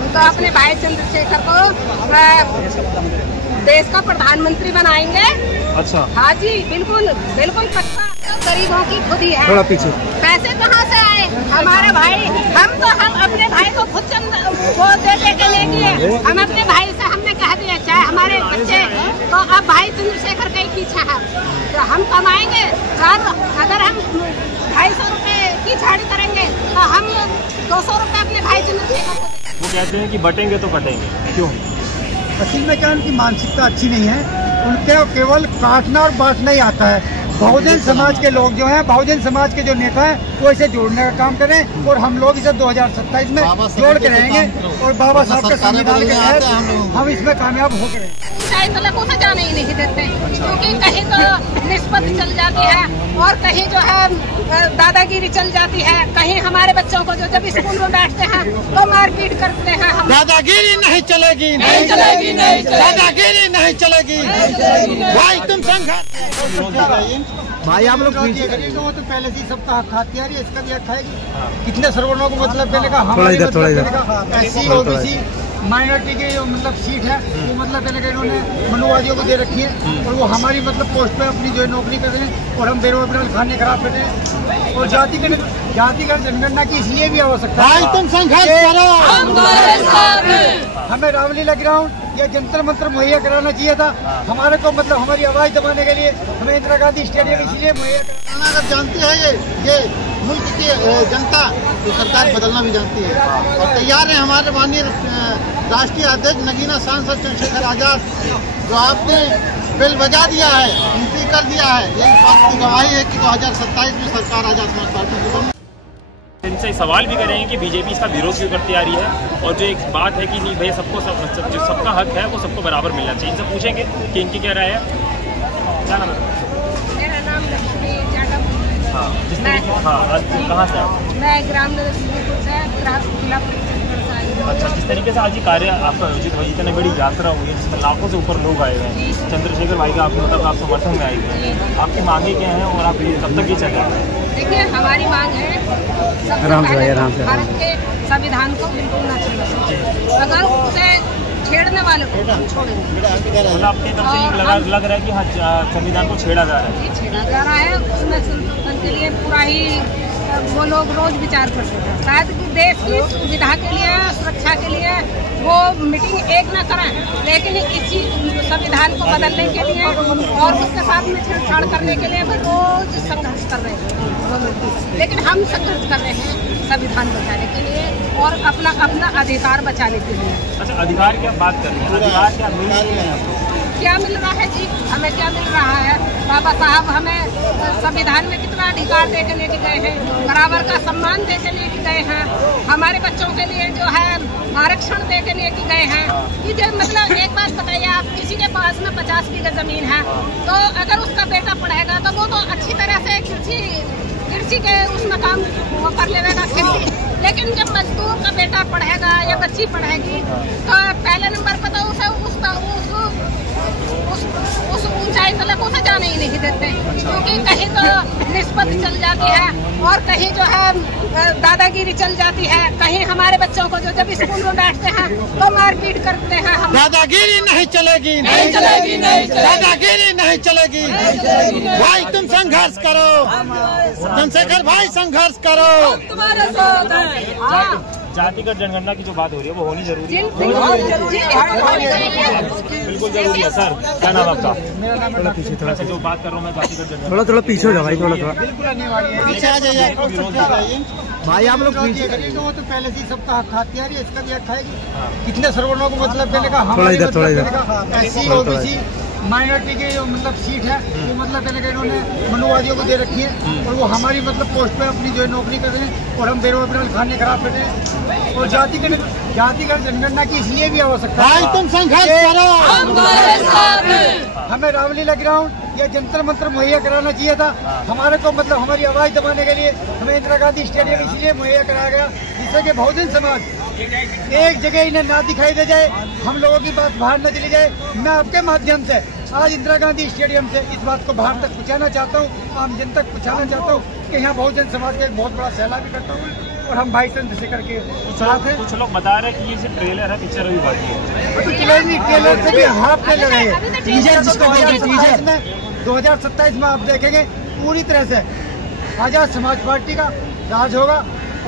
हम तो अपने भाई चंद्रशेखर को देश का प्रधानमंत्री बनाएंगे। अच्छा। हाँ जी, बिल्कुल बिल्कुल पक्का। गरीबों की खुद ही है। थोड़ा पीछे। पैसे कहाँ से आए? हमारे भाई, हम अपने भाई को खुद वो दे के ले गए। हम अपने भाई से हमने कह दिया चाहे हमारे बच्चे तो अब भाई चंद्रशेखर का ही पीछा है, तो हम कमाएंगे। अगर हम 250 रुपए की झाड़ी करेंगे तो हम 200 रुपए अपने भाई चंद्रशेखर को। वो कहते हैं कि बटेंगे तो कटेंगे, क्यों? असल में क्या उनकी मानसिकता अच्छी नहीं है, उनके केवल काटना और बांटना ही आता है। बहुजन समाज के लोग जो हैं, बहुजन समाज के जो नेता हैं वो इसे जोड़ने का काम करें और हम लोग इसे 2027 में जोड़ के रहेंगे और बाबा साहब के संविधान के तहत हम इसमें कामयाब हो गए। तलकों से जाने ही नहीं देते, क्योंकि कहीं तो निष्पत्ति चल जाती है और कहीं जो है दादागिरी चल जाती है। कहीं हमारे बच्चों को जो जब स्कूल में बैठते हैं तो मारपीट करते हैं। हम दादागिरी नहीं चलेगी, नहीं चलेगी, नहीं दादागिरी नहीं चलेगी। भाई तुम संघर्ष भाई आप लोग वो तो पहले से सबका हक खाती है, इसका भी हक खाएगी। कितने सर्वनों को मतलब देने का, हमारे SC OBC माइनॉरिटी की जो मतलब सीट है वो मतलब देने का इन्होंने मनुवादियों को दे रखी है और वो हमारी मतलब पोस्ट पे अपनी जो नौकरी कर रहे हैं और हम बेरोजगार खाने खराब कर रहे हैं। और जातिगत जनगणना की इसलिए भी आवश्यकता है। तुम संघर्ष करो, हमें रामलीला ग्राउंड या जंतर मंत्र मुहैया कराना चाहिए था। हमारे को मतलब हमारी आवाज दबाने के लिए हमें इंदिरा गांधी स्टेडियम इसलिए मुहैया कराना। अगर जानते हैं ये मुल्क की जनता तो सरकार बदलना भी जानती है और तैयार है। हमारे माननीय राष्ट्रीय अध्यक्ष नगीना सांसद चंद्रशेखर आजाद जो आपने बिल बजा दिया है, एंट्री कर दिया है, यही बात की गवाही है कि 2027 में सरकार आजाद समाज पार्टी की बनी। इनसे सवाल भी करेंगे कि बीजेपी इसका विरोध क्यों करती आ रही है और जो एक बात है कि नहीं भैया सबको जो सबका हक है वो सबको बराबर मिलना चाहिए। इनसे पूछेंगे कि इनकी क्या राय है। क्या नाम है? मेरा नाम लक्ष्मी जाटव। हाँ, कहाँ से आप? मैं ग्राम नगर से। अच्छा, जिस तरीके से आज ये कार्य आपका आयोजित हुआ, इतनी बड़ी यात्रा हुई है जिसमें लाखों से ऊपर लोग आए हुए हैं, चंद्रशेखर भाई का आपको मतलब आप समर्थन में आए हुए हैं, आपकी मांगे क्या हैं और आप कब तक ये चल रहे हैं? देखिए, हमारी मांग है भारत के संविधान को बिल्कुल न छेड़े। अगर उसे छेड़ने वाले को हम छोड़ेंगे। मतलब अपनी तरफ से लग रहा है कि हाँ संविधान को छेड़ा जा रहा है। छेड़ा जा रहा है, उसमें संशोधन के लिए पूरा ही वो लोग रोज विचार करते हैं। शायद कि देश की सुविधा के लिए, सुरक्षा के लिए वो मीटिंग एक न करें, लेकिन इसी संविधान को बदलने के लिए और उसके साथ में छेड़छाड़ करने के लिए वो रोज संघर्ष कर रहे हैं। लेकिन हम संघर्ष कर रहे हैं संविधान बचाने के लिए और अपना अधिकार बचाने के लिए। अच्छा, अधिकार की आप बात कर रहे हैं, अधिकार क्या मिल रहा है? क्या मिल रहा है जी? हमें क्या मिल रहा है? बाबा साहब हमें संविधान में कितना अधिकार दे के लेके गए हैं, बराबर का सम्मान दे के लेके गए हैं। हमारे बच्चों के लिए जो है आरक्षण दे के लेके गए हैं। कि जो मतलब एक बात बताइए, आप किसी के पास में 50 बीघा जमीन है तो अगर उसका बेटा पढ़ेगा तो वो तो अच्छी तरह से कृषि के उसमें काम वो कर लेगा खेती। लेकिन जब मजदूर का बेटा पढ़ेगा या बच्ची पढ़ेगी तो पहले नंबर पर तो उसे उस ऊंचाई तलक उसे जाने ही नहीं देते, क्योंकि कहीं तो निष्पत्ति चल जाती है और कहीं जो है दादागिरी चल जाती है। कहीं हमारे बच्चों को जो जब स्कूल में बैठते हैं तो मारपीट करते हैं। हम दादागिरी नहीं चलेगी, नहीं चलेगी, नहीं दादागिरी नहीं चलेगी। भाई तुम संघर्ष करो, चंद्रशेखर भाई संघर्ष करो, तुम्हारे साथ हैं। जातिगत जनगणना की जो बात हो रही है वो होनी जरूरी है। बिल्कुल जरूरी है। सर क्या नाम आपका? थोड़ा पीछे, थोड़ा सा जो बात कर रहा हूँ मैं जातिगत जनगणना, थोड़ा पीछे हो जाओ भाई, थोड़ा बिल्कुल पीछे आ जाइए भाई। आप लोग वो तो पहले से सबका हक खाती है, इसका भी हक खाएगी। कितने सर्वनों को मतलब देने का, हमारी SC OBC माइनॉरिटी की जो मतलब सीट है वो मतलब देने का इन्होंने मनुवादियों को दे रखी है और वो हमारी मतलब पोस्ट पे अपनी जो नौकरी कर रहे हैं और हम बेरोजगार खाने खराब कर रहे हैं। और जातिगत जनगणना की इसलिए भी आवश्यकता है। तुम संघर्ष करो, हमें रामलीला ग्राउंड या जंतर मंत्र मुहैया कराना चाहिए था। हमारे को मतलब हमारी आवाज दबाने के लिए हमें इंदिरा गांधी स्टेडियम इसलिए मुहैया कराया गया जिससे कि बहुजन समाज एक जगह इन्हें ना दिखाई दे जाए, हम लोगों की बात बाहर न चली जाए। मैं आपके माध्यम से आज इंदिरा गांधी स्टेडियम से इस बात को बाहर तक पहुंचाना चाहता हूं, आम जन तक पहुंचाना चाहता हूं कि यहाँ बहुजन समाज का एक बहुत बड़ा सैलाब इकट्ठा हुआ है। और हम भाई चंद्रशेखर के साथ हैं। कुछ लोग बता रहे हैं कि ये सिर्फ ट्रेलर है, पिक्चर अभी बाकी है। तो ट्रेलर से भी हाफ ट्रेलर है। टीजर जिसको बोलते हैं 2027 में आप देखेंगे पूरी तरह से आजाद समाज पार्टी का राज होगा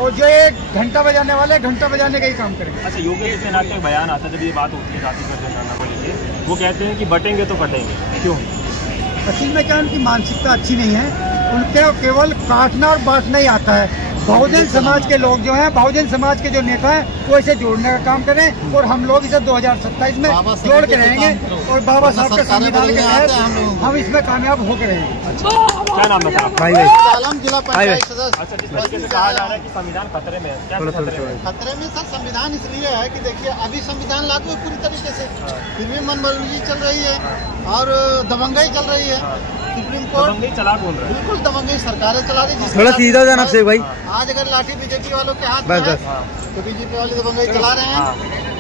और जो एक घंटा बजाने वाले घंटा बजाने का ही काम करेंगे। अच्छा, योगी आदित्यनाथ का एक बयान आता है जब ये बात होती है जातिगत जनगणना को लेकर, वो कहते हैं कि बटेंगे तो कटेंगे, क्यों? असल में क्या उनकी मानसिकता अच्छी नहीं है, उनके केवल काटना और बांटना ही आता है। बहुजन समाज के लोग जो हैं, बहुजन समाज के जो नेता हैं वो इसे जोड़ने का काम करें और हम लोग इसे 2027 में जोड़ के रहेंगे और बाबा साहब के संविधान के तहत हम इसमें कामयाब होकर रहेंगे। क्या नाम है साहब? भाई जिला पंचायत सदस्य। अच्छा, जिस तरीके से कहा जा रहा है कि संविधान खतरे में है, क्या खतरे में सर संविधान इसलिए है कि देखिए अभी संविधान लागू है पूरी तरीके से, फिर भी मनमर्जी चल रही है और दबंगई चल रही है। सुप्रीम कोर्ट चला कौन रहा है? बिल्कुल दबंगई सरकारें चला रही है। थोड़ा सीधा जाना से भाई। आज अगर लाठी बीजेपी वालों के हाथ में है तो बीजेपी वाले दबंगई चला रहे हैं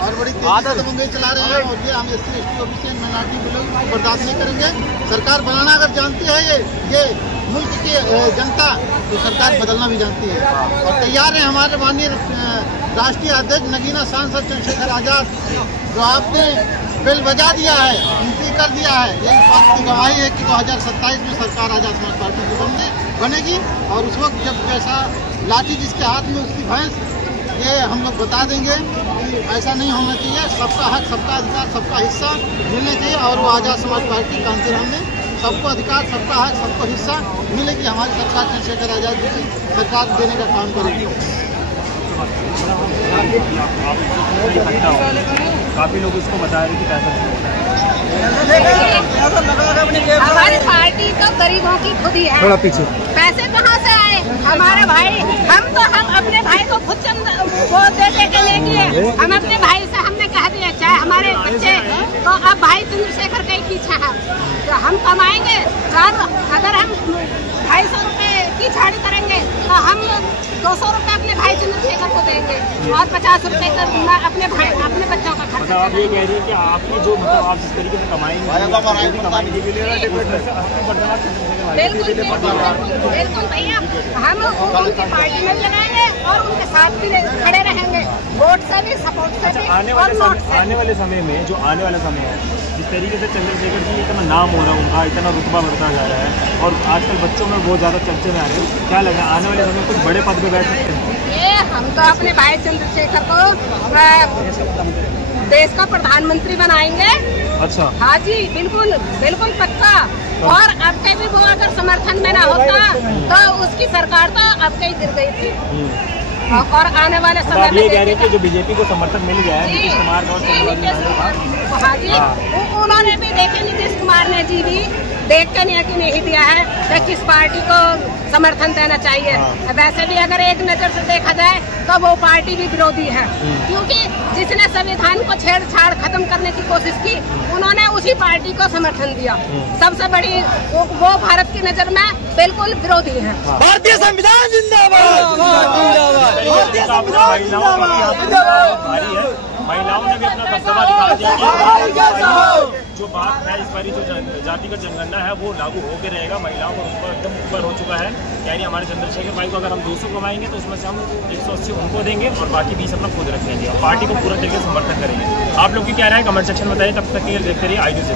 और बड़ी तेजी से दबंगई चला रहे हैं और ये हम SC ST OBC माइनॉरिटी लोग बर्दाश्त नहीं करेंगे। सरकार बनाना अगर जानती है ये मुल्क की जनता तो सरकार बदलना भी जानती है और तैयार है। हमारे माननीय राष्ट्रीय अध्यक्ष नगीना सांसद चंद्रशेखर आजाद जो आपने बिल बजा दिया है, एंट्री कर दिया है, यही बात की गवाही है कि 2027 में सरकार आजाद समाज पार्टी की बनेगी और उस वक्त जब जैसा लाठी जिसके हाथ में उसकी भैंस, ये हम लोग बता देंगे कि ऐसा नहीं होना चाहिए। सबका हक, सबका अधिकार, सबका हिस्सा मिलना चाहिए और वो आजाद समाज पार्टी कांति हमने सबको अधिकार, सबका हक, सबको हिस्सा मिलेगी। हमारी सरकार चंद्रशेखर आजाद जी की सरकार देने का काम करेगी। काफी लोग इसको बता रहे कि पैसा हमारी पार्टी तो गरीबों की खुद ही है। थोड़ा पीछे। पैसे कहाँ से आए? हमारे भाई हम अपने भाई को खुद वो देने के लिए किए। हम अपने भाई से हमने कह दिया चाहे हमारे बच्चे तो अब भाई चंद्रशेखर का ही पीछा है तो हम कमाएंगे। अगर हम 250 रुपए की झाड़ी करेंगे तो हम 200 रुपए अपने भाई चंद्रशेखर को देंगे और 50 रुपए का अपने बच्चों का खर्चा। आप ये कह रही है कि आपकी जो मतलब आप जिस तरीके से कमाएंगे बिल्कुल भैया, हम उनकी पार्टी में भी लगाएंगे और उनके साथ भी खड़े रहेंगे, वोट से भी, सपोर्ट से भी। आने वाले समय में जो आने वाला समय है, जिस तरीके से चंद्रशेखर जी इतना नाम हो रहा है उनका, इतना रुतबा बढ़ता जा रहा है और आजकल बच्चों में बहुत ज़्यादा चर्चे में आ रहे हैं, क्या लग रहा है आने वाले समय में कुछ बड़े पद पे बैठ सकते हैं? ये हम तो अपने भाई चंद्रशेखर को देश का प्रधानमंत्री बनाएंगे। अच्छा, हाँ जी, बिल्कुल बिल्कुल पक्का। और अब के भी वो अगर समर्थन में ना होता तो उसकी सरकार तो अब के ही गिर गई थी। और आने वाले समय में ये कह रहे हैं कि जो बीजेपी को समर्थन मिल गया है नीतीश कुमार और हाँ जी, उन्होंने भी देखे, नीतीश कुमार ने जी भी देख के नहीं दिया है कि किस पार्टी को समर्थन देना चाहिए। वैसे भी अगर एक नजर से देखा जाए तो वो पार्टी भी विरोधी है, क्योंकि जिसने संविधान को छेड़छाड़ खत्म करने की कोशिश की उन्होंने उसी पार्टी को समर्थन दिया। सबसे बड़ी वो भारत की नजर में बिल्कुल विरोधी है। भारतीय संविधान जिंदाबाद। महिलाओं ने भी अपना दबदबा दिखा दिया। जो बात है इस बारी जो जातिगत जनगणना है वो लागू होकर रहेगा। महिलाओं का ऊपर एकदम ऊपर हो चुका है। यानी हमारे चंद्रशेखर भाई को अगर हम 200 कमाएंगे तो उसमें से हम 180 उनको देंगे और बाकी 20 अपना खुद रखेंगे और पार्टी को पूरा तरीके से समर्थन करेंगे। आप लोग की क्या राय है कमेंट सेक्शन में बताइए। तब तक के लिए देखते रहिए आई न्यूज़।